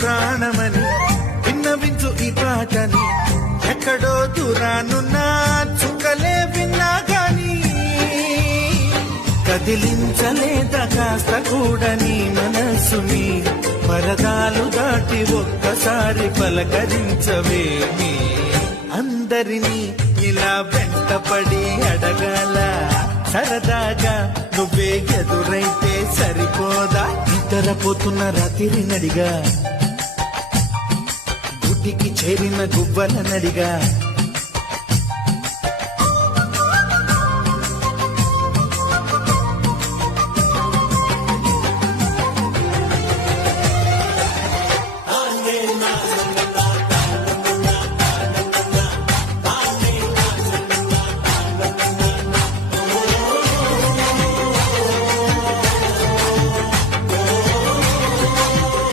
ప్రాణమని విన్నవించు ఈ పాటని ఎక్కడో దూరానున్నా చుక్కలే విన్నా గాని కదిలించలేద కాస్త కూడా నీ మనసుని పరదాలు దాటి ఒక్కసారి పలకరించవేమి అందరినీ ఇలా వెంటపడి అడగాల సరదాగా నువ్వే ఎదురైతే సరిపోదా నిద్రపోతున్న రాత్రి నడిగా గుడికి చేరిన గువ్వల నడిగా